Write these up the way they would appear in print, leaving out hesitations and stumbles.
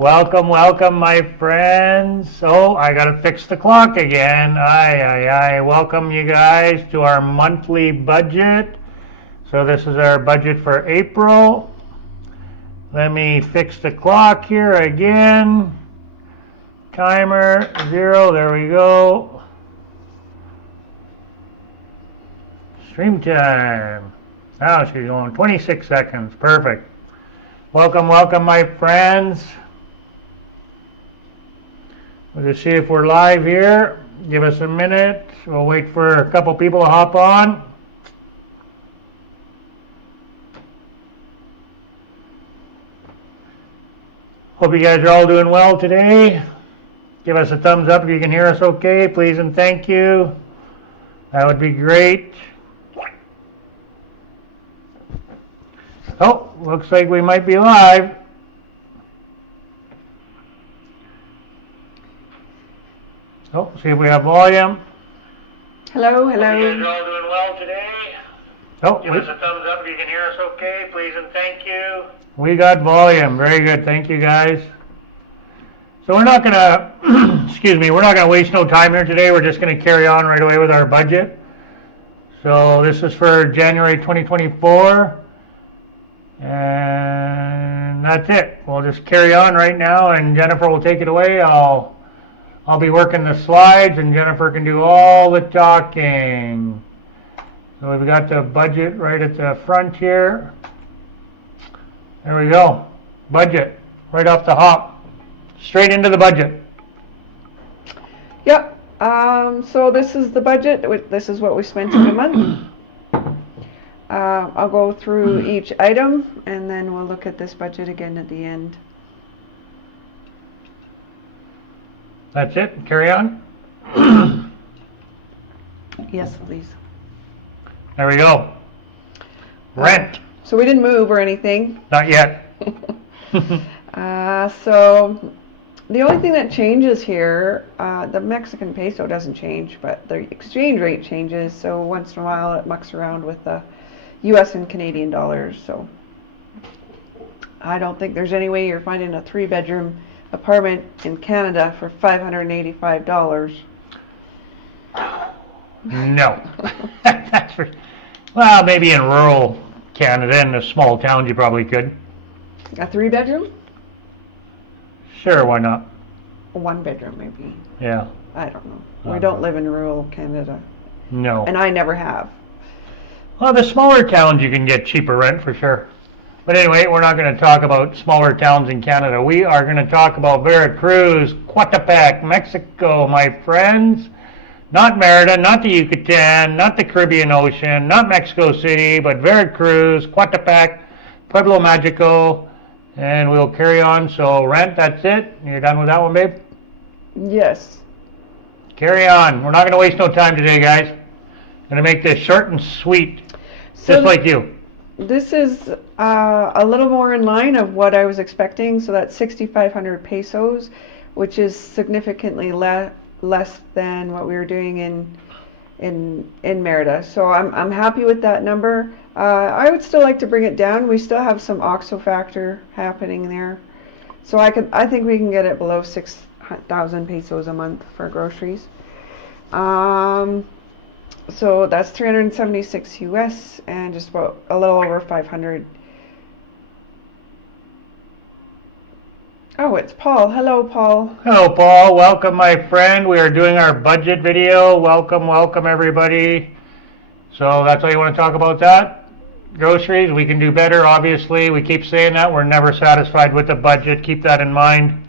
Welcome, welcome, my friends. Oh, I gotta fix the clock again. Aye. Welcome you guys to our monthly budget. So this is our budget for April. Let me fix the clock here again. Timer 0, there we go. Stream time. Now she's going 26 seconds. Perfect. Welcome, my friends. We'll just see if we're live here. Give us a minute. We'll wait for a couple people to hop on. Hope you guys are all doing well today. Give us a thumbs up if you can hear us okay, please and thank you. That would be great. Oh, looks like we might be live. Oh, see if we have volume. Hello. Hope you guys are all doing well today. Oh, give us a thumbs up if you can hear us okay, please and thank you. We got volume. Very good. Thank you, guys. So we're not going to, excuse me, we're not going to waste no time here today. We're just going to carry on right away with our budget. So this is for January 2024. And that's it. We'll just carry on right now and Jennifer will take it away. I'll be working the slides and Jennifer can do all the talking. So we've got the budget right at the front here. There we go. Budget. Right off the hop. Straight into the budget. Yep. So this is the budget. This is what we spent in a month. I'll go through each item and then we'll look at this budget again at the end. That's it. Carry on. Yes, please. There we go. Rent. So we didn't move or anything. Not yet. So the only thing that changes here, the Mexican peso doesn't change, but the exchange rate changes. So once in a while it mucks around with the US and Canadian dollars. So I don't think there's any way you're finding a 3-bedroom apartment in Canada for $585. No. That's for, well, maybe in rural Canada, in the small towns, you probably could. A 3-bedroom? Sure, why not? A 1-bedroom, maybe. Yeah. I don't know. We don't live in rural Canada. No. And I never have. Well, the smaller towns you can get cheaper rent for sure. But anyway, we're not going to talk about smaller towns in Canada. We are going to talk about Veracruz, Coatepec, Mexico, my friends. Not Merida, not the Yucatan, not the Caribbean Ocean, not Mexico City, but Veracruz, Coatepec, Pueblo Magico, and we'll carry on. So rent, that's it. You're done with that one, babe? Yes. Carry on. We're not going to waste no time today, guys. Going to make this short and sweet, So just like you. this is a little more in line of what I was expecting. So that's 6,500 pesos, which is significantly less than what we were doing in Merida. So I'm happy with that number. I would still like to bring it down. We still have some OXXO factor happening there. So I think we can get it below 6,000 pesos a month for groceries. So that's 376 US and just about a little over 500. Oh, it's Paul. Hello, Paul. Hello, Paul. Welcome, my friend. We are doing our budget video. Welcome, everybody. So that's all you want to talk about that? Groceries, we can do better, obviously. We keep saying that. We're never satisfied with the budget. Keep that in mind.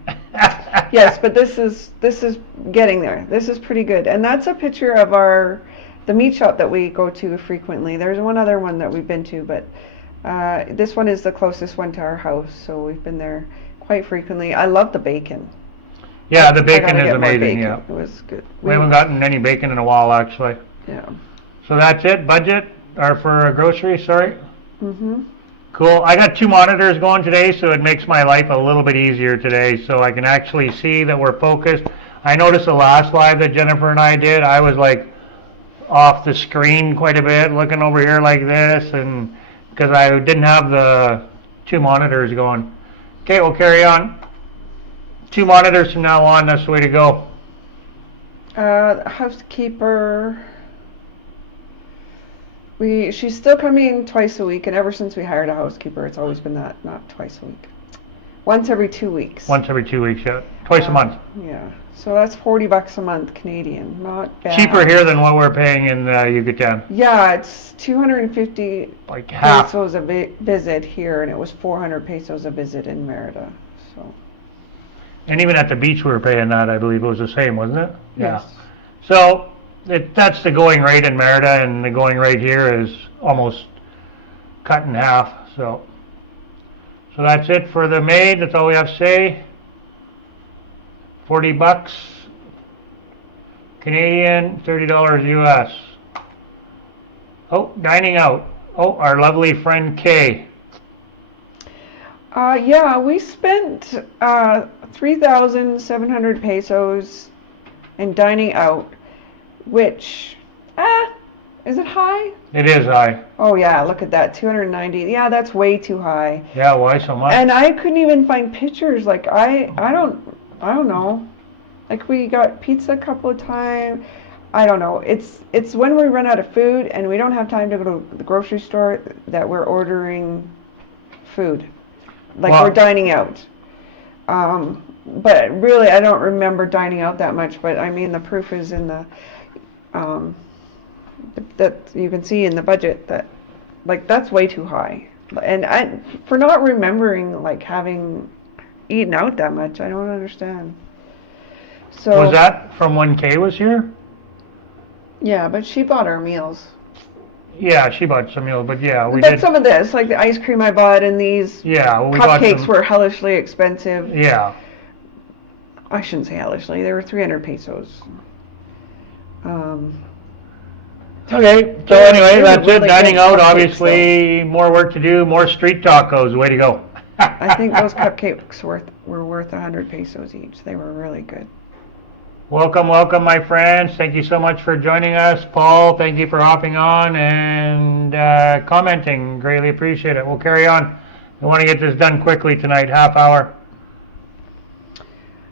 Yes, but this is getting there. This is pretty good. And that's a picture of the meat shop that we go to frequently. There's one other one that we've been to, but this one is the closest one to our house, so we've been there quite frequently. I love the bacon. Yeah, the bacon I gotta is get more amazing. bacon. Yeah, It was good. we haven't gotten any bacon in a while, actually. Yeah. So that's it. Budget, or for groceries. Sorry. Mhm. Cool. I got 2 monitors going today, so it makes my life a little bit easier today, so I can actually see that we're focused. I noticed the last live that Jennifer and I did, I was like off the screen quite a bit, looking over here like this, and because I didn't have the 2 monitors going. Okay, we'll carry on. 2 monitors from now on. That's the way to go. Housekeeper. She's still coming twice a week, and ever since we hired a housekeeper, it's always been that, not twice a week. Once every 2 weeks. Once every 2 weeks, yeah. Twice a month. Yeah. So that's $40 a month Canadian. Not bad. Cheaper here than what we're paying in Yucatan. Yeah, it's 250 Like half. pesos a visit here, and it was 400 pesos a visit in Merida. So. And even at the beach we were paying that, I believe it was the same, wasn't it? Yes. Yeah. So that's the going rate in Merida, and the going rate here is almost cut in half. So that's it for the maid. That's all we have to say. $40 Canadian, $30 US. Oh, dining out. Oh, our lovely friend Kay. Yeah, we spent 3,700 pesos in dining out, which, is it high? It is high. Oh yeah, look at that, 290. Yeah, that's way too high. Yeah, why so much? And I couldn't even find pictures. Like I don't know. Like we got pizza a couple of times. I don't know. It's when we run out of food and we don't have time to go to the grocery store that we're ordering food. Like we're dining out. But really, I don't remember dining out that much. But I mean, the proof is in the that you can see in the budget that like that's way too high. And for not remembering like having eaten out that much, I don't understand. So was that from when Kay was here? Yeah, but she bought our meals. Yeah, she bought some meals, but yeah, we but did. Some of this, like the ice cream I bought and these cupcakes were hellishly expensive. Yeah. I shouldn't say hellishly. They were 300 pesos. Okay, so anyway, that's it. Dining out, obviously, more work to do, more street tacos. Way to go. I think those cupcakes were worth 100 pesos each. They were really good. Welcome, welcome, my friends. Thank you so much for joining us. Paul, thank you for hopping on and commenting. Greatly appreciate it. We'll carry on. We want to get this done quickly tonight, half hour.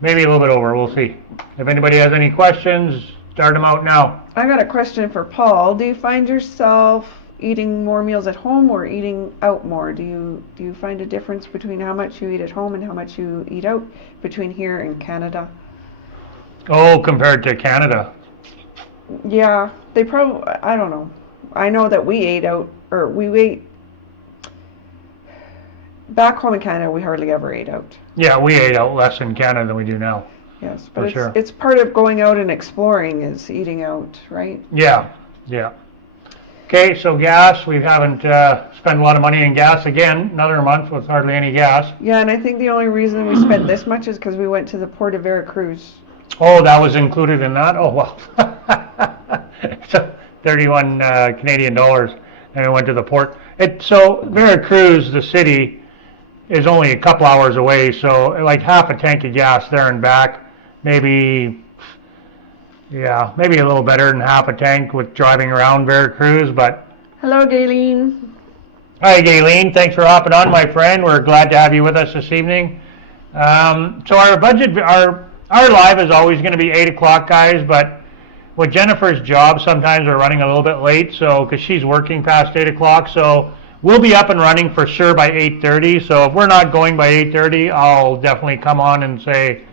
Maybe a little bit over, we'll see. If anybody has any questions, start them out now. I got a question for Paul. Do you find yourself eating more meals at home or eating out more? Do you find a difference between how much you eat at home and how much you eat out between here and Canada? Oh, compared to Canada. Yeah, they probably, I don't know. I know that we ate out, or we ate, back home in Canada, we hardly ever ate out. Yeah, we ate out less in Canada than we do now. Yes, but it's part of going out and exploring is eating out, right? Yeah, yeah. Okay, so gas, we haven't spent a lot of money in gas again, another month with hardly any gas. Yeah, and I think the only reason we spent this much is because we went to the port of Veracruz. Oh, that was included in that? Oh, well. So 31 Canadian dollars, and we went to the port. So Veracruz, the city, is only a couple hours away, so like half a tank of gas there and back, maybe a little better than half a tank with driving around Veracruz, but... Hello, Gayleen. Hi, Gayleen. Thanks for hopping on, my friend. We're glad to have you with us this evening. So our budget, our live is always going to be 8 o'clock, guys, but with Jennifer's job, sometimes we're running a little bit late, so because she's working past 8 o'clock, so we'll be up and running for sure by 8:30. So if we're not going by 8:30, I'll definitely come on and say,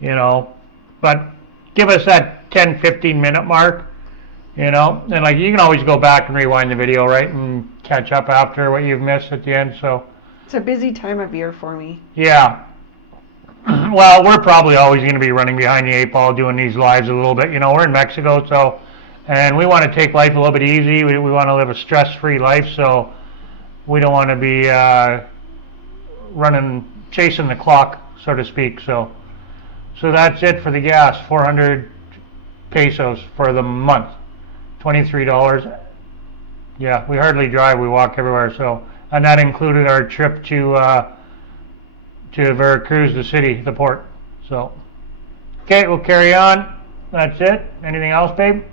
but give us that 10-15 minute mark, and like you can always go back and rewind the video, right, and catch up after what you've missed at the end. So it's a busy time of year for me. Yeah. Well, we're probably always going to be running behind the 8 ball doing these lives a little bit. We're in Mexico, so, and we want to take life a little bit easy. We want to live a stress-free life, so we don't want to be chasing the clock, so to speak. So that's it for the gas, 400 pesos for the month, $23. Yeah, we hardly drive, we walk everywhere. So, and that included our trip to Veracruz, the city, the port. So, okay, we'll carry on. That's it. Anything else, babe?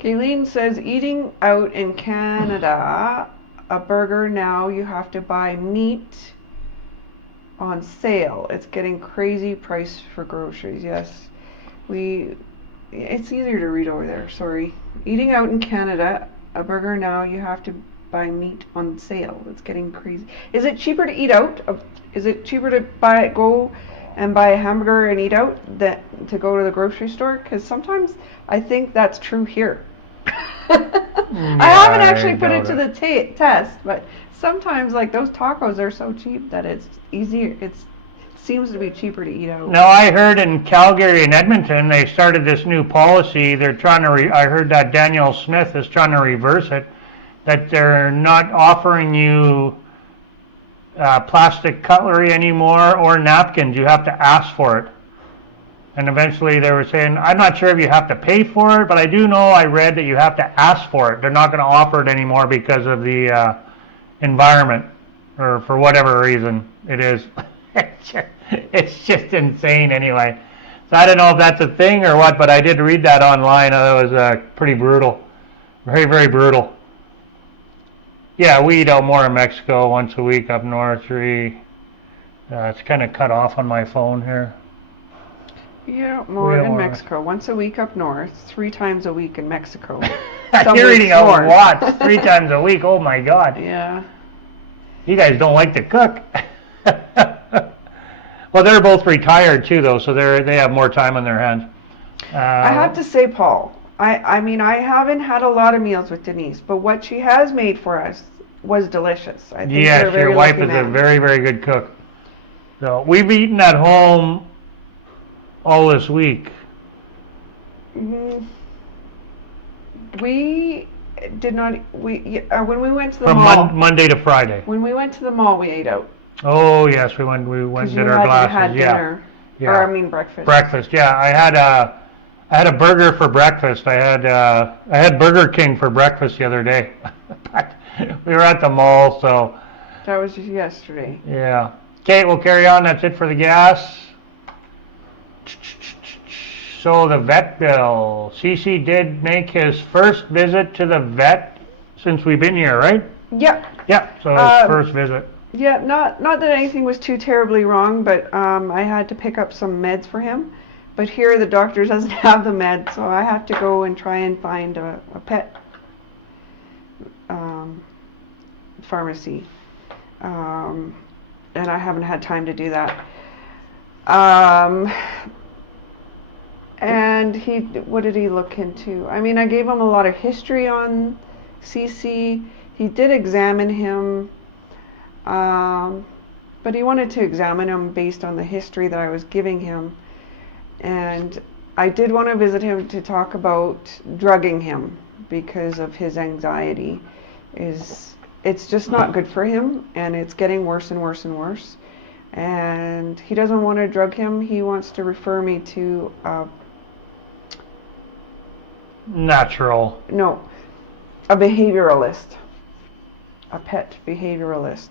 Kayleen says, eating out in Canada, a burger now you have to buy meat on sale. It's getting crazy price for groceries. Yes, it's easier to read over there. Sorry. Eating out in Canada, a burger now you have to buy meat on sale. It's getting crazy. Is it cheaper to eat out? Is it cheaper to go and buy a hamburger and eat out than to go to the grocery store? Because sometimes I think that's true here. I haven't actually put it to the test, but sometimes like those tacos are so cheap that it's easier. It seems to be cheaper to eat out. No, I heard in Calgary and Edmonton they started this new policy. They're trying to. I heard that Daniel Smith is trying to reverse it. That they're not offering you plastic cutlery anymore or napkins. You have to ask for it. And eventually they were saying, I'm not sure if you have to pay for it, but I do know I read that you have to ask for it. They're not going to offer it anymore because of the environment or for whatever reason it is. It's just insane anyway. So I don't know if that's a thing or what, but I did read that online. It was pretty brutal. Very, very brutal. Yeah, we eat out more in Mexico once a week up north. It's kind of cut off on my phone here. Yeah, more in Mexico. Once a week up north, 3 times a week in Mexico. You're eating out a lot, 3 times a week. Oh my God. Yeah. You guys don't like to cook. Well, they're both retired too, though, so they have more time on their hands. I have to say, Paul, I mean, I haven't had a lot of meals with Denise, but what she has made for us was delicious. I think yes, your wife is a very, very good cook. So we've eaten at home all this week. We did not. When we went to the From mall. Monday to Friday. When we went to the mall, we ate out. Oh yes, we went and did our glasses. Had dinner. Yeah. Or I mean breakfast. Breakfast, yeah. I had a burger for breakfast. I had Burger King for breakfast the other day. We were at the mall, so. That was just yesterday. Yeah. Okay, we'll carry on. That's it for the gas. So the vet bill. CC did make his first visit to the vet since we've been here, right? Yep. Yeah. So his first visit. Yeah, not that anything was too terribly wrong, but I had to pick up some meds for him. But here the doctor doesn't have the meds, so I have to go and try and find a pet pharmacy. And I haven't had time to do that. And what did he look into? I mean, I gave him a lot of history on CC. He did examine him. But he wanted to examine him based on the history that I was giving him. And I did want to visit him to talk about drugging him because of his anxiety. It's just not good for him, and it's getting worse and worse and worse. And he doesn't want to drug him. He wants to refer me to a behavioralist, a pet behavioralist.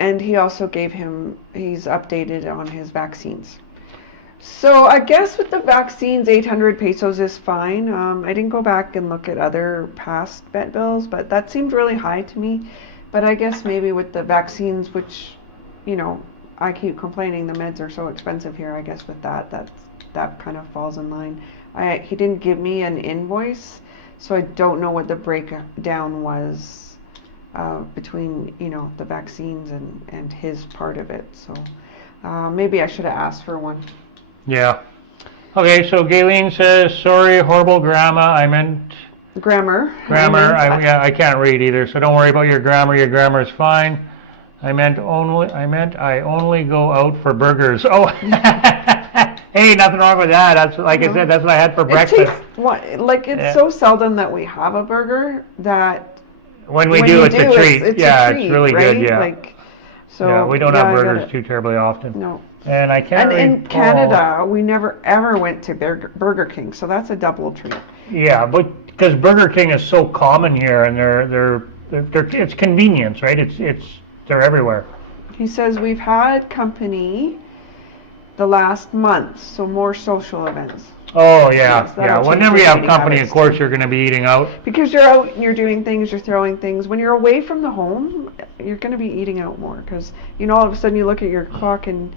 And he also he's updated on his vaccines. So I guess with the vaccines, 800 pesos is fine. I didn't go back and look at other past vet bills, but that seemed really high to me. But I guess maybe with the vaccines, which, I keep complaining the meds are so expensive here, I guess with that kind of falls in line. He didn't give me an invoice, so I don't know what the breakdown was between, the vaccines and his part of it. So maybe I should have asked for one. Yeah. Okay, so Gayleen says, sorry, horrible grammar. I meant... Grammar. I can't read either, so don't worry about your grammar. Your grammar is fine. I meant I only go out for burgers. Oh, hey, nothing wrong with that. That's I said, that's what I had for breakfast. It's so seldom that we have a burger that when we do, it's a treat. It's really right? good. Yeah. We don't have burgers too terribly often. No. And I can't. And in Canada, we never ever went to Burger King, so that's a double treat. Yeah, but because Burger King is so common here, and they're it's convenience, right? They're everywhere. He says we've had company the last month, so more social events. Oh, yeah, Yes, that'll yeah. change Whenever your you have eating company, of habits, course, too. you're going to be eating out. Because you're out and you're doing things, you're throwing things. When you're away from the home, you're going to be eating out more because, all of a sudden you look at your clock and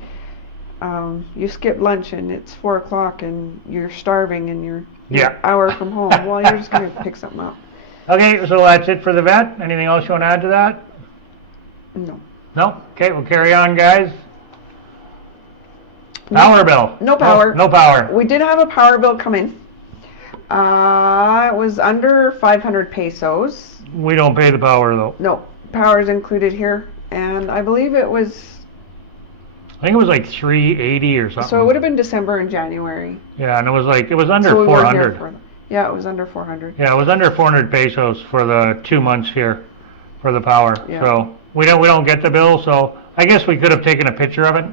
you skip lunch and it's 4 o'clock and you're starving and you're an hour from home. Well, you're just going to pick something up. Okay, so that's it for the vet. Anything else you want to add to that? No. No? Okay, we'll carry on, guys. Power bill. No power. No power. We did have a power bill come in. It was under 500 pesos. We don't pay the power, though. No, power is included here. And I believe it was, I think it was like 380 or something. so it would have been December and January. Yeah, and it was under So we weren't here 400. yeah, it was under 400. Yeah, it was under 400 pesos for the 2 months here for the power. Yeah. So we don't get the bill. So I guess we could have taken a picture of it.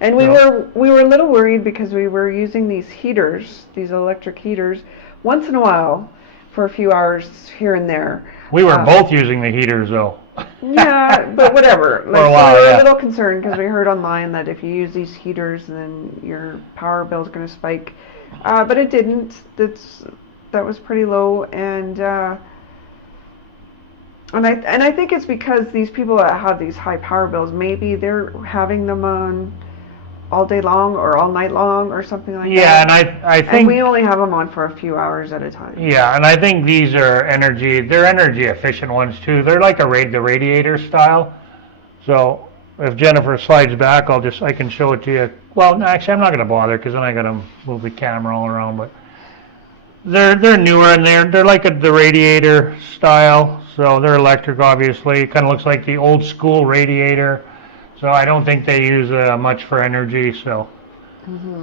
And we were a little worried because we were using these heaters, these electric heaters, once in a while for a few hours here and there. We were both using the heaters, though. Yeah, but whatever. For a while, so we were yeah. a little concerned because we heard online that if you use these heaters, then your power bill is going to spike. But it didn't. That was pretty low, and I think it's because these people that have these high power bills, maybe they're having them on all day long or all night long or something like that. Yeah, and I think And we only have them on for a few hours at a time. yeah, and I think these are they're energy efficient ones too. They're like the radiator style. So if Jennifer slides back, I can show it to you. Well, no, actually, I'm not going to bother because then I got to move the camera all around. But they're newer and they're like the radiator style. So they're electric, obviously. It kind of looks like the old school radiator. So I don't think they use much for energy. So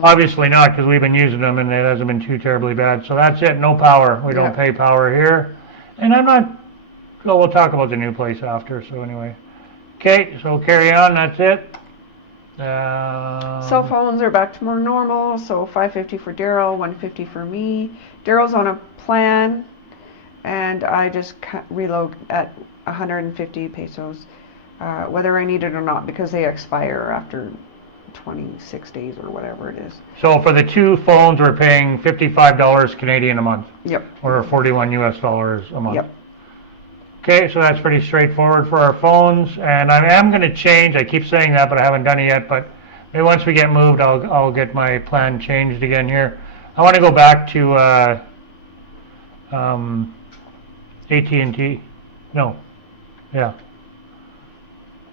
obviously not, because we've been using them and it hasn't been too terribly bad. So that's it. No power. We don't pay power here. And I'm not. Well, we'll talk about the new place after. So anyway, okay. So carry on. That's it. Cell phones are back to more normal. So $5.50 for Daryl, $1.50 for me. Daryl's on a plan, and I just reload at 150 pesos. Whether I need it or not, because they expire after 26 days or whatever it is. So for the two phones, we're paying $55 Canadian a month. Yep. Or $41 US a month. Yep. Okay, so that's pretty straightforward for our phones. And I am going to change. I keep saying that, but I haven't done it yet. But maybe once we get moved, I'll get my plan changed again here. I want to go back to AT&T. No. Yeah.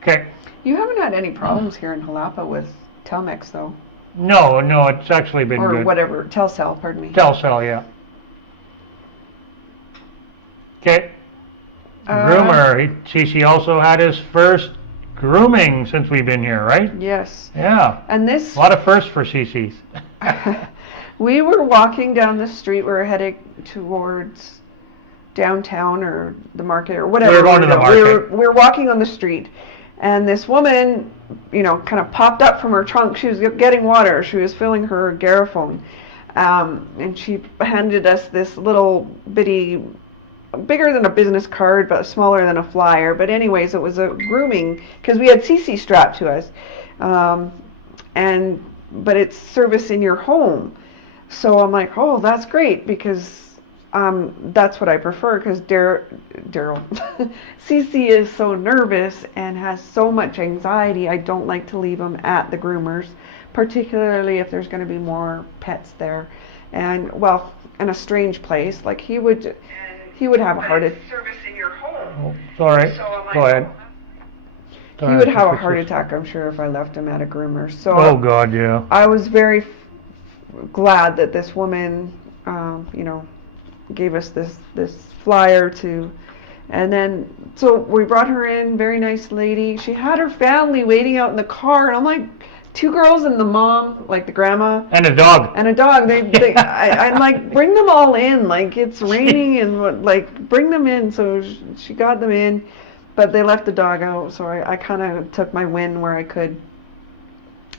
Okay. You haven't had any problems here in Jalapa with Telmex, though. No, it's actually been or good. Or whatever, Telcel, pardon me. Telcel, yeah. Okay. Groomer. Cece also had his first grooming since we've been here, right? Yes. Yeah. And this... A lot of firsts for Cece's. We were walking down the street. We were heading towards downtown or the market or whatever. We were going to the market. We were walking on the street. And this woman, kind of popped up from her trunk. She was getting water. She was filling her garrafone. And she handed us this little bitty, bigger than a business card, but smaller than a flyer. But anyways, it was a grooming, because we had CC strapped to us. But it's service in your home. So I'm like, oh, that's great, because that's what I prefer, because Daryl, Cece is so nervous and has so much anxiety. I don't like to leave him at the groomers, particularly if there's going to be more pets there. And, well, in a strange place, like he would have a heart attack. Service in your home. Oh, sorry. Go ahead. He would have a heart attack, I'm sure, if I left him at a groomer. So oh, God, yeah. I was very glad that this woman, gave us this flyer to, and then, so we brought her in, very nice lady. She had her family waiting out in the car, and I'm like, 2 girls and the mom, like the grandma. And a dog. And a dog. I'm like, bring them all in, like it's raining, and like, bring them in. So she got them in, but they left the dog out, so I kind of took my win where I could.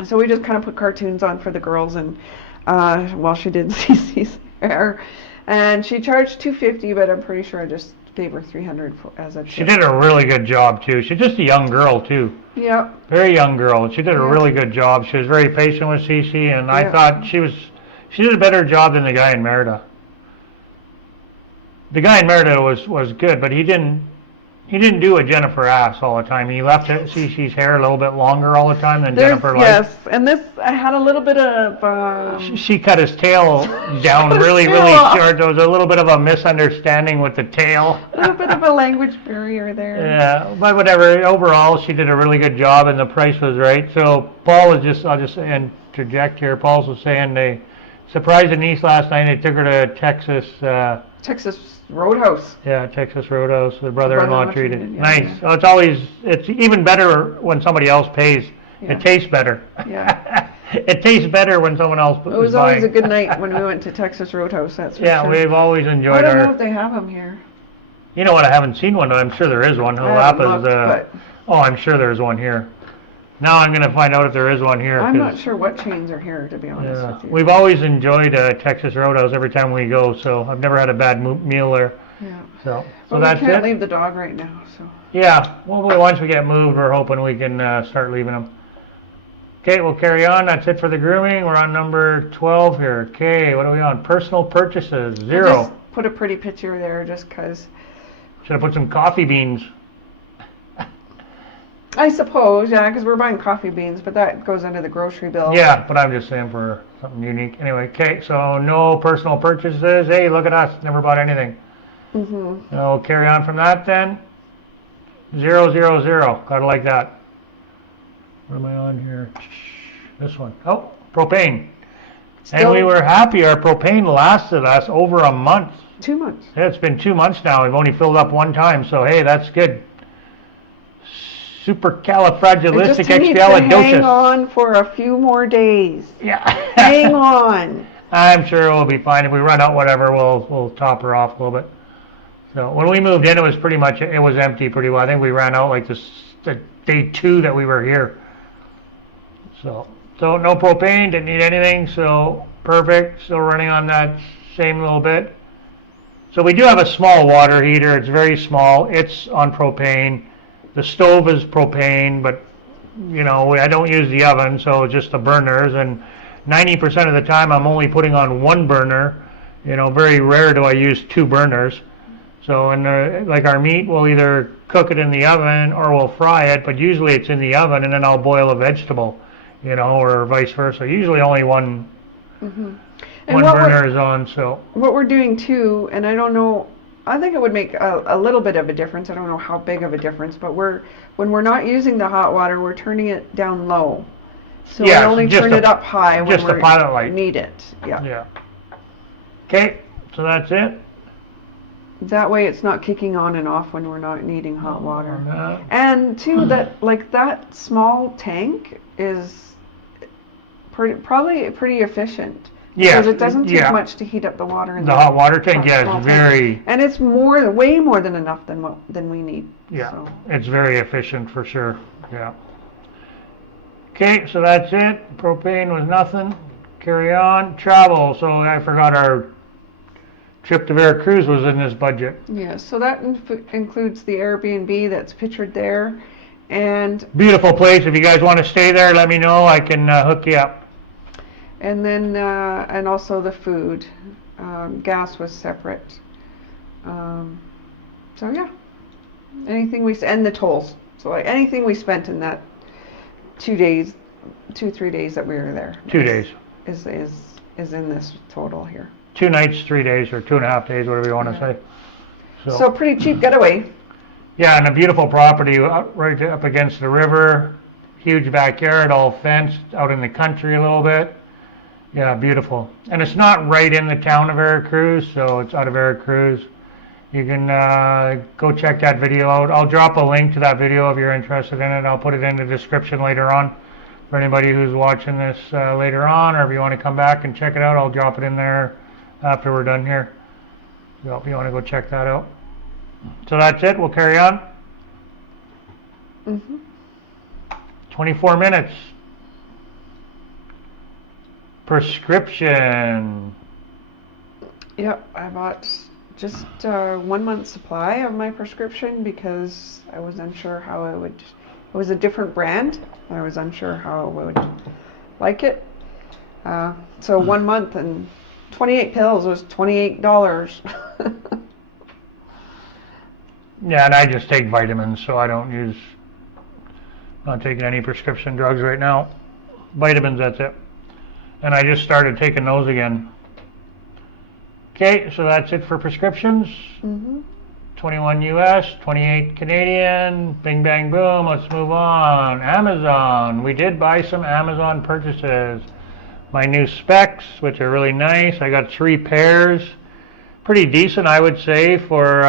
So we just kind of put cartoons on for the girls, and while she did CC's hair. And she charged $250, but I'm pretty sure I just gave her $300 as a tip. She did a really good job, too. She's just a young girl, too. Yep. Very young girl. She did a really good job. She was very patient with Cece, and I thought she was She did a better job than the guy in Merida. The guy in Merida was good, but he didn't do a Jennifer ass all the time. He left Cece's hair a little bit longer all the time than Jennifer liked. Yes, and this I had a little bit of. She cut his tail down really short. There was a little bit of a misunderstanding with the tail. A little bit of a language barrier there. Yeah, but whatever. Overall, she did a really good job, and the price was right. So Paul was I'll just interject here. Paul was saying they surprised the niece last night. They took her to Texas. Texas Roadhouse. Yeah, Texas Roadhouse. The brother-in-law treated. Yeah, Nice. yeah. Oh, it's even better when somebody else pays. Yeah. It tastes better. Yeah. It tastes better when someone else It was always a good night when we went to Texas Roadhouse. That's for Yeah, sure. we've always enjoyed I don't know our. if they have them here. You know what? I haven't seen one. I'm sure there is one. I haven't Jalapa's. looked, but Oh, I'm sure there's one here. Now I'm gonna find out if there is one here. I'm 'cause- not sure what chains are here, to be honest Yeah, with you. we've always enjoyed Texas Roadhouse every time we go, so I've never had a bad meal there. Yeah. So But that's we can't it. leave the dog right now, so. Yeah, well, once we get moved, we're hoping we can start leaving them. Okay, we'll carry on. That's it for the grooming. We're on number 12 here. Okay, what are we on? Personal purchases, I 0. just put a pretty picture there just because. Should have put some coffee beans. I suppose, yeah, because we're buying coffee beans, but that goes under the grocery bill. Yeah, but I'm just saying for something unique. Anyway, okay, so no personal purchases. Hey, look at us. Never bought anything. Mm-hmm. We'll carry on from that then. 0, 0, 0. Gotta like that. What am I on here? This one. Oh, propane. And we were happy. Our propane lasted us over a month. 2 months. Yeah, it's been 2 months now. We've only filled up one time, so hey, that's good. I just Supercalifragilistic need to hang expialidocious. on for a few more days. Yeah. Hang on. I'm sure we'll be fine. If we run out, whatever, we'll top her off a little bit. So when we moved in, it was pretty much it was empty pretty well. I think we ran out like the day 2 that we were here. So no propane, didn't need anything. So perfect. Still running on that same little bit. So we do have a small water heater. It's very small. It's on propane. The stove is propane, but you know I don't use the oven, so just the burners. And 90% of the time, I'm only putting on one burner. You know, very rare do I use 2 burners. So, like our meat, we'll either cook it in the oven or we'll fry it, but usually it's in the oven, and then I'll boil a vegetable, you know, or vice versa. Usually only one burner is on. So what we're doing too, and I don't know, I think it would make a little bit of a difference. I don't know how big of a difference, but when we're not using the hot water, we're turning it down low. So we only turn it up high when just the pilot light. we need it. Yeah. Yeah. Okay, so that's it. That way it's not kicking on and off when we're not needing hot water. that. And too, that small tank is probably pretty efficient. Yeah, Because it doesn't take yeah. much to heat up the water in The hot water tank, hot yeah, small it's tank. very, And it's way more than enough than we need. yeah, So. it's very efficient for sure. Yeah. Okay, so that's it. Propane was nothing. Carry on. Travel. So I forgot our trip to Veracruz was in this budget. Yeah, so that includes the Airbnb that's pictured there, and Beautiful place. If you guys want to stay there, let me know. I can hook you up. then and also the food. Gas was separate. So yeah, and the tolls. So like anything we spent in that 3 days that we were there. 2 days. Is in this total here. 2 nights, 3 days, or 2.5 days, whatever you want to say. So pretty cheap getaway. Yeah, and a beautiful property right up against the river. Huge backyard, all fenced, out in the country a little bit. Yeah, beautiful. And it's not right in the town of Veracruz, so it's out of Veracruz. You can go check that video out. I'll drop a link to that video if you're interested in it. I'll put it in the description later on for anybody who's watching this later on, or if you want to come back and check it out, I'll drop it in there after we're done here. So if you want to go check that out. So that's it. We'll carry on. 24 minutes. Prescription. Yep, I bought just 1 month's supply of my prescription because I was unsure how it was a different brand. I was unsure how I would like it. So 1 month and 28 pills was $28. Yeah, and I just take vitamins, so I don't use, not taking any prescription drugs right now. Vitamins, that's it. And I just started taking those again. Okay, so that's it for prescriptions. 21 US, 28 Canadian, bing bang boom, let's move on. Amazon, we did buy some Amazon purchases. My new specs, which are really nice, I got 3 pairs. Pretty decent, I would say, for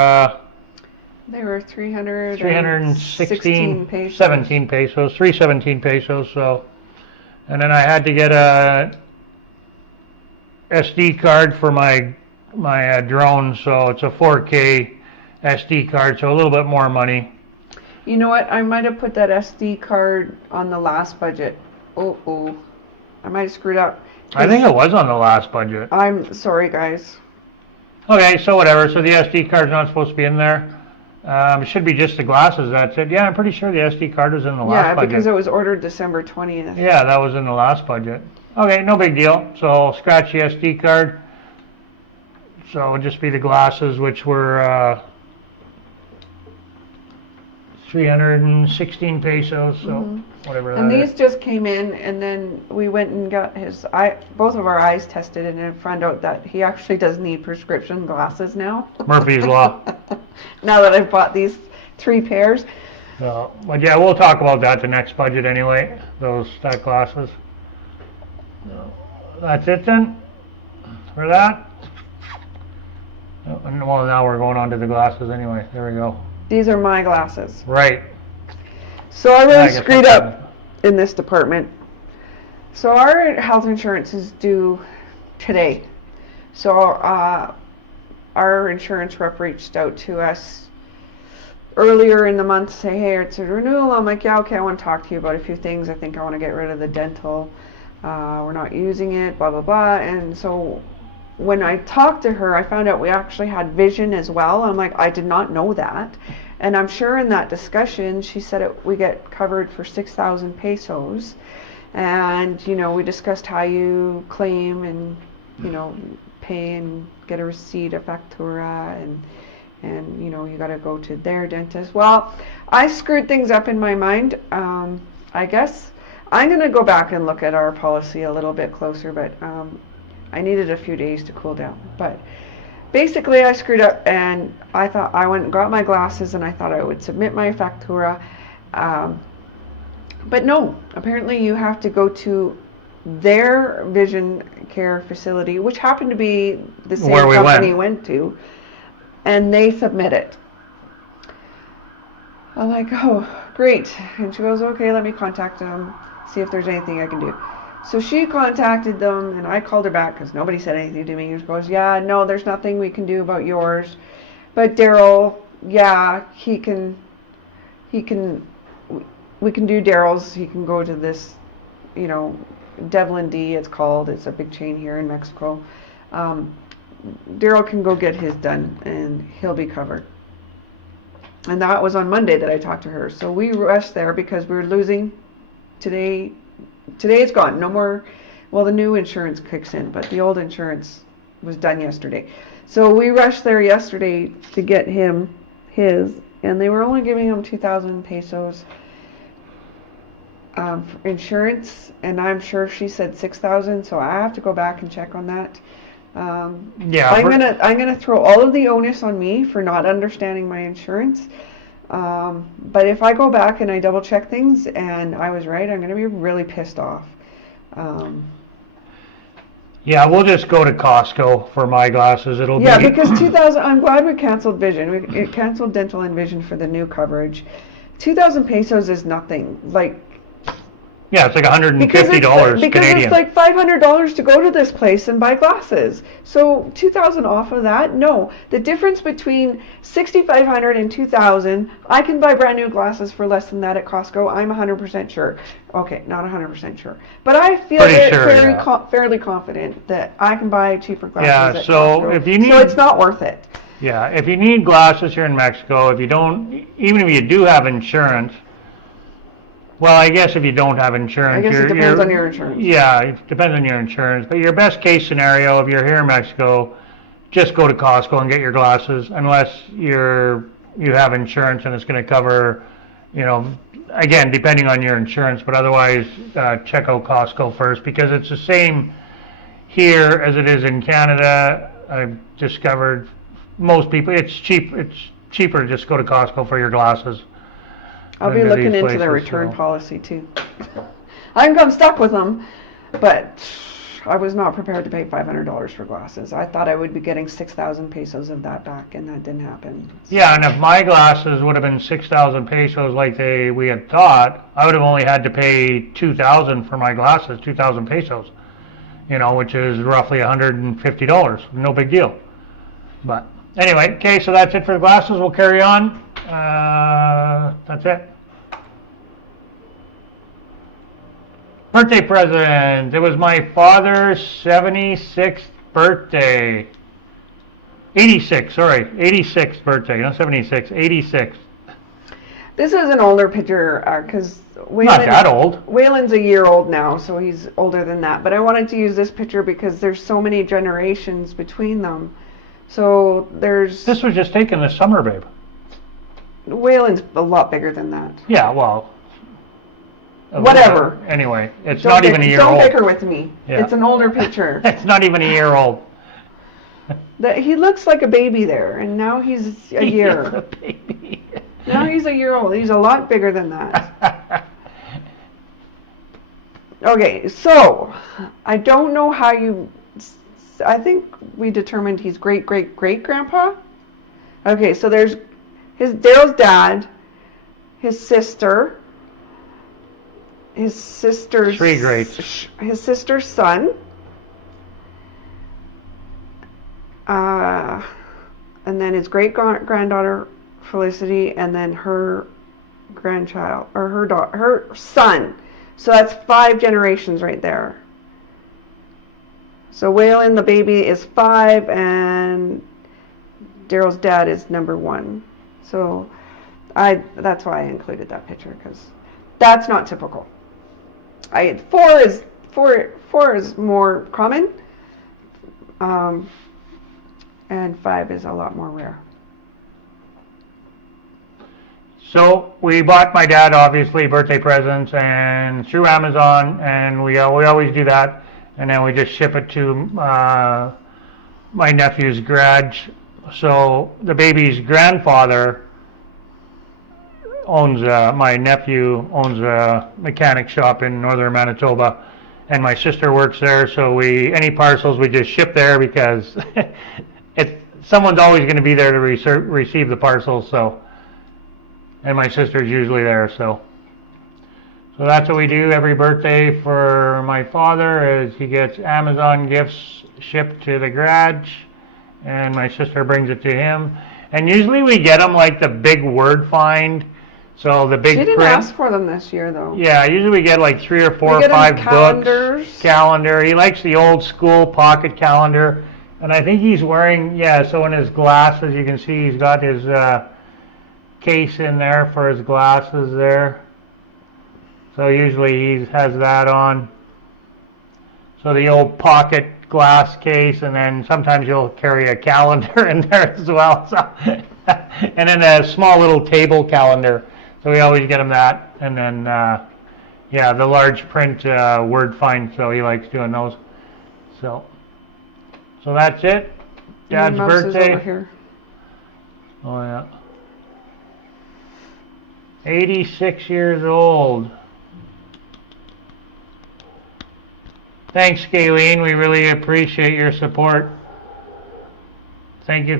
They were 316 pesos. 17 pesos, 317 pesos, so. And then I had to get a SD card for my drone, so it's a 4K SD card, so a little bit more money. You know what? I might have put that SD card on the last budget. Oh. I might have screwed up. I think it was on the last budget. I'm sorry, guys. Okay, so whatever. So the SD card's not supposed to be in there. It should be just the glasses, that's it. Yeah, I'm pretty sure the SD card was in the last budget. Yeah, because it was ordered December 20th. Yeah, that was in the last budget. Okay, no big deal. So scratch the SD card. So it would just be the glasses, which were 316 pesos, so whatever that And is. these just came in, and then we went and got both of our eyes tested, and I found out that he actually does need prescription glasses now. Murphy's Law. Now that I've bought these 3 pairs. So, but yeah, we'll talk about that the next budget anyway, that glasses. So, that's it then for that. Well, now we're going on to the glasses anyway. There we go. These are my glasses. Right. So I I really guess screwed that's up in this department. So our health insurance is due today. So our insurance rep reached out to us earlier in the month to say, hey, it's a renewal. I'm like, yeah, okay, I want to talk to you about a few things. I think I want to get rid of the dental. We're not using it, blah, blah, blah. And so when I talked to her, I found out we actually had vision as well. I'm like, I did not know that. And I'm sure in that discussion, she said we get covered for 6,000 pesos. And, we discussed how you claim and, pay and get a receipt, a factura, and you got to go to their dentist. Well, I screwed things up in my mind. I guess I'm going to go back and look at our policy a little bit closer, but I needed a few days to cool down. But basically, I screwed up, and I thought I went and got my glasses, and I thought I would submit my factura. But no, apparently you have to go to their vision care facility, which happened to be the same company we went to, and they submit it. I'm like, oh, great. And she goes, okay, let me contact them, see if there's anything I can do. So she contacted them, and I called her back because nobody said anything to me. She goes, yeah, no, there's nothing we can do about yours. But Daryl, yeah, we can do Daryl's. He can go to this, Devlin D, it's called. It's a big chain here in Mexico. Daryl can go get his done, and he'll be covered. And that was on Monday that I talked to her. So we rushed there because we were losing today. Today it's gone. No more. Well, the new insurance kicks in, but the old insurance was done yesterday. So we rushed there yesterday to get him his, and they were only giving him 2,000 pesos for insurance, and I'm sure she said 6,000. So I have to go back and check on that. Yeah, I'm gonna throw all of the onus on me for not understanding my insurance. But if I go back and I double check things and I was right, I'm gonna be really pissed off. Yeah, we'll just go to Costco for my glasses. It'll be because 2,000. I'm glad we canceled vision. We canceled dental and vision for the new coverage. 2,000 pesos is nothing. Yeah, it's like $150 because Canadian. It's like $500 to go to this place and buy glasses. So 2,000 off of that? No. The difference between 6,500 and 2,000, I can buy brand new glasses for less than that at Costco. I'm 100% sure. Okay, not 100% sure, but I feel fairly confident that I can buy cheaper glasses at Costco. If you need, so it's not worth it. Yeah, if you need glasses here in Mexico, even if you do have insurance, Well, I guess if you don't have insurance, I guess it depends on your insurance. Yeah, it depends on your insurance. But your best case scenario, if you're here in Mexico, just go to Costco and get your glasses, unless you have insurance and it's going to cover, again, depending on your insurance. But otherwise, check out Costco first, because it's the same here as it is in Canada. I've discovered most people, it's cheaper to just go to Costco for your glasses. I'll be looking into the return policy too. I'm stuck with them, but I was not prepared to pay $500 for glasses. I thought I would be getting 6,000 pesos of that back, and that didn't happen. Yeah, and if my glasses would have been 6,000 pesos like we had thought, I would have only had to pay 2,000 for my glasses, 2,000 pesos, which is roughly $150. No big deal. But anyway, okay, so that's it for the glasses. We'll carry on. That's it. Birthday present. It was my father's 76th birthday. 86th birthday, not 76, 86. This is an older picture, because Not that old. Waylon's a year old now, so he's older than that. But I wanted to use this picture because there's so many generations between them. So there's... This was just taken this summer, babe. Waylon's a lot bigger than that. Yeah, well... Whatever. Anyway, it's not even a year old. Don't bicker with me. Yeah. It's an older picture. It's not even a year old. He looks like a baby there, and now he's a year. He's a baby. Now he's a year old. He's a lot bigger than that. Okay, so I don't know how you... I think we determined he's great-great-great-grandpa. Okay, so there's Daryl's dad, his sister, his sister's... Three greats. His sister's son, and then his great-granddaughter, Felicity, and then her grandchild, or her son. So that's 5 generations right there. So Waylon, the baby, is 5, and Daryl's dad is number 1. So that's why I included that picture, because that's not typical. 4 is more common, and 5 is a lot more rare. So we bought my dad, obviously, birthday presents and through Amazon, and we always do that, and then we just ship it to my nephew's garage. So the baby's grandfather my nephew owns a mechanic shop in northern Manitoba, and my sister works there, so any parcels we just ship there, because someone's always going to be there to receive the parcels, so. And my sister's usually there, so that's what we do every birthday for my father, is he gets Amazon gifts shipped to the garage, and my sister brings it to him. And usually we get him like the big word find, so the big print. She didn't print. ask for them this year, though. Yeah, usually we get like 3 or 4 or 5 books. Calendar. He likes the old school pocket calendar, and I think he's wearing, so in his glasses, you can see he's got his case in there for his glasses there. So usually he has that on. So the old pocket glass case, and then sometimes you'll carry a calendar in there as well. So and then a small little table calendar. So we always get him that. And then the large print word find. So he likes doing those. So that's it. Dad's birthday. Over here. Oh yeah. 86 years old. Thanks, Galen. We really appreciate your support. Thank you.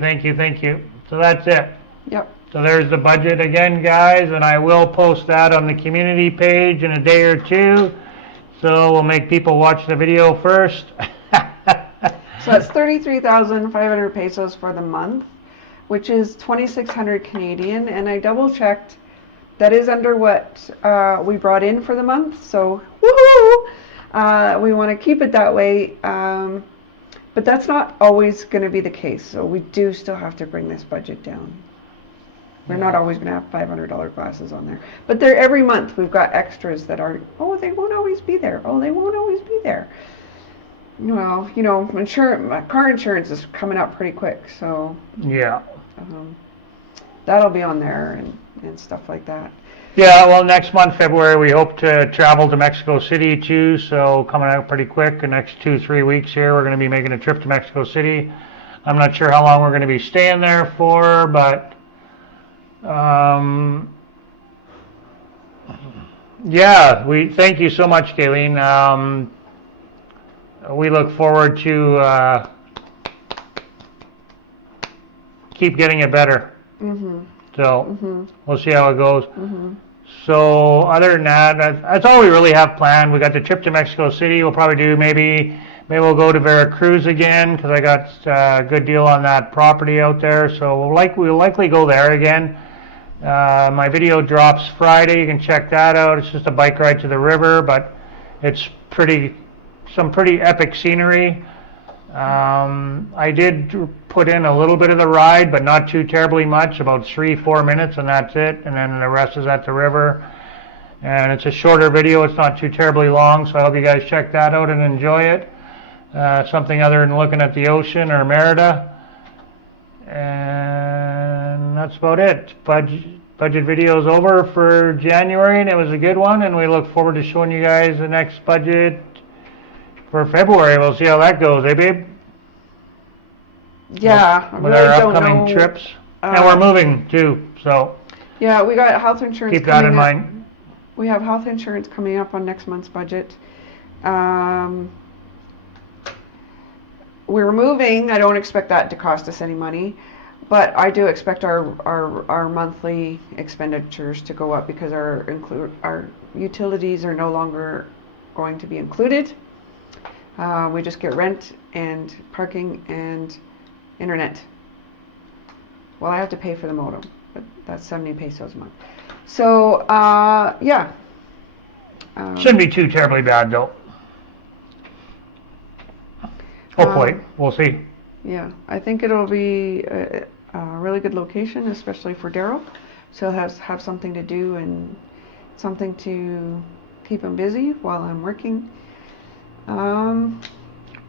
So that's it. Yep. So there's the budget again, guys, and I will post that on the community page in a day or 2. So we'll make people watch the video first. So that's 33,500 pesos for the month, which is 2,600 Canadian, and I double checked. That is under what we brought in for the month, so woohoo! We want to keep it that way, but that's not always going to be the case, so we do still have to bring this budget down. We're not always going to have $500 glasses on there. But they're every month we've got extras that are, oh, they won't always be there. Oh, they won't always be there. Well, you know, car insurance is coming up pretty quick, so Yeah. that'll be on there and stuff like that. Yeah, well, next month, February, we hope to travel to Mexico City too, so coming out pretty quick. The next 2-3 weeks here, we're going to be making a trip to Mexico City. I'm not sure how long we're going to be staying there for, but yeah, we thank you so much, Kayleen. We look forward to keep getting it better. So we'll see how it goes. So other than that, that's all we really have planned. We got the trip to Mexico City. We'll probably do maybe we'll go to Veracruz again because I got a good deal on that property out there. So we'll likely go there again. My video drops Friday. You can check that out. It's just a bike ride to the river, but it's some pretty epic scenery. I did put in a little bit of the ride, but not too terribly much, about 3-4 minutes, and that's it. And then the rest is at the river. And it's a shorter video. It's not too terribly long, so I hope you guys check that out and enjoy it. Something other than looking at the ocean or Merida. And that's about it. Budget video is over for January, and it was a good one, and we look forward to showing you guys the next budget for February. We'll see how that goes, eh, babe? Yeah, With our upcoming trips. And we're moving too, so yeah, we got health insurance. keep that in mind. We have health insurance coming up on next month's budget. We're moving. I don't expect that to cost us any money, but I do expect our monthly expenditures to go up because our utilities are no longer going to be included. We just get rent and parking and internet. Well, I have to pay for the modem, but that's 70 pesos a month. So, yeah. Shouldn't be too terribly bad, though. Hopefully. We'll see. Yeah, I think it'll be a really good location, especially for Daryl. So he'll have something to do and something to keep him busy while I'm working.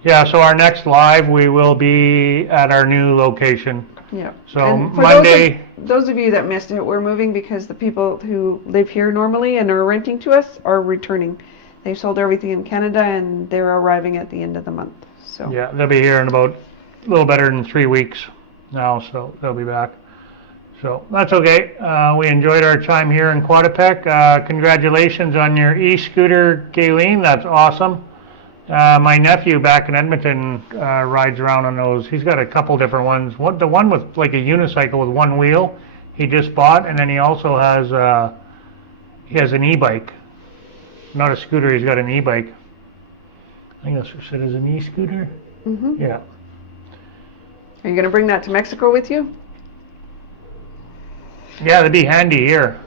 Yeah, so our next live, we will be at our new location. Yeah. So and for Monday. Those of you that missed it, we're moving because the people who live here normally and are renting to us are returning. They sold everything in Canada and they're arriving at the end of the month. So Yeah, they'll be here in about a little better than 3 weeks now, so they'll be back. So that's okay. We enjoyed our time here in Quatapec. Congratulations on your e-scooter, Gayleen. That's awesome. My nephew back in Edmonton rides around on those. He's got a couple different ones. The one with like a unicycle with one wheel he just bought, and then he also has an e-bike. Not a scooter, he's got an e-bike. I think that's what it said, is an e-scooter. Yeah. Are you going to bring that to Mexico with you? Yeah, that'd be handy here.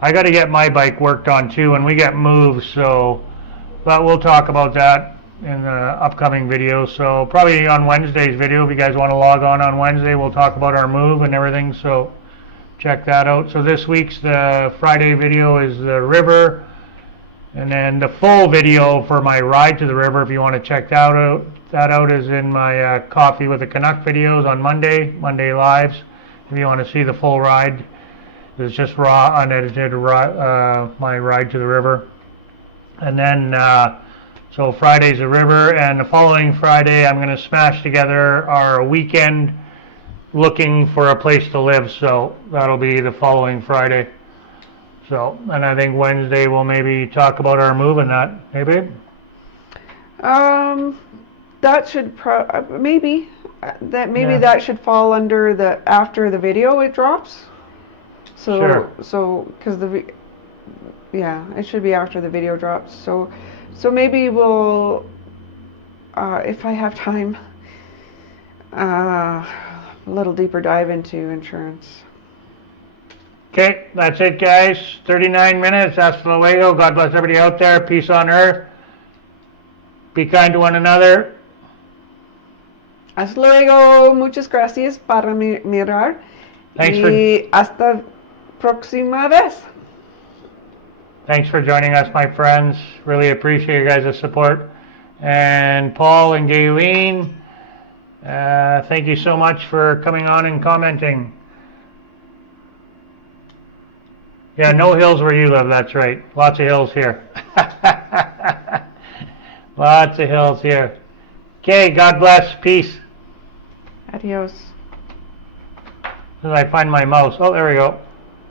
I got to get my bike worked on too when we get moved, so, but we'll talk about that in the upcoming video. So probably on Wednesday's video, if you guys want to log on Wednesday, we'll talk about our move and everything, so check that out. So this week's the Friday video is the river, and then the full video for my ride to the river, if you want to check that out is in my Coffee with the Canuck videos on Monday lives. If you want to see the full ride, it's just raw, unedited, my ride to the river. And then, so Friday's the river, and the following Friday I'm going to smash together our weekend looking for a place to live, so that'll be the following Friday. So, and I think Wednesday we'll maybe talk about our move and that. Hey, babe? That should maybe that should fall under after the video it drops. So, Sure. So, because it should be after the video drops. So maybe we'll, if I have time, a little deeper dive into insurance. Okay, that's it, guys. 39 minutes. Hasta luego. God bless everybody out there. Peace on earth. Be kind to one another. Hasta luego. Muchas gracias para mirar. Thanks y hasta próxima vez. Thanks for joining us, my friends. Really appreciate you guys' support. And Paul and Gayleen, thank you so much for coming on and commenting. Yeah, no hills where you live, that's right. Lots of hills here. Lots of hills here. Okay, God bless. Peace. Adios. As I find my mouse. Oh, there we go.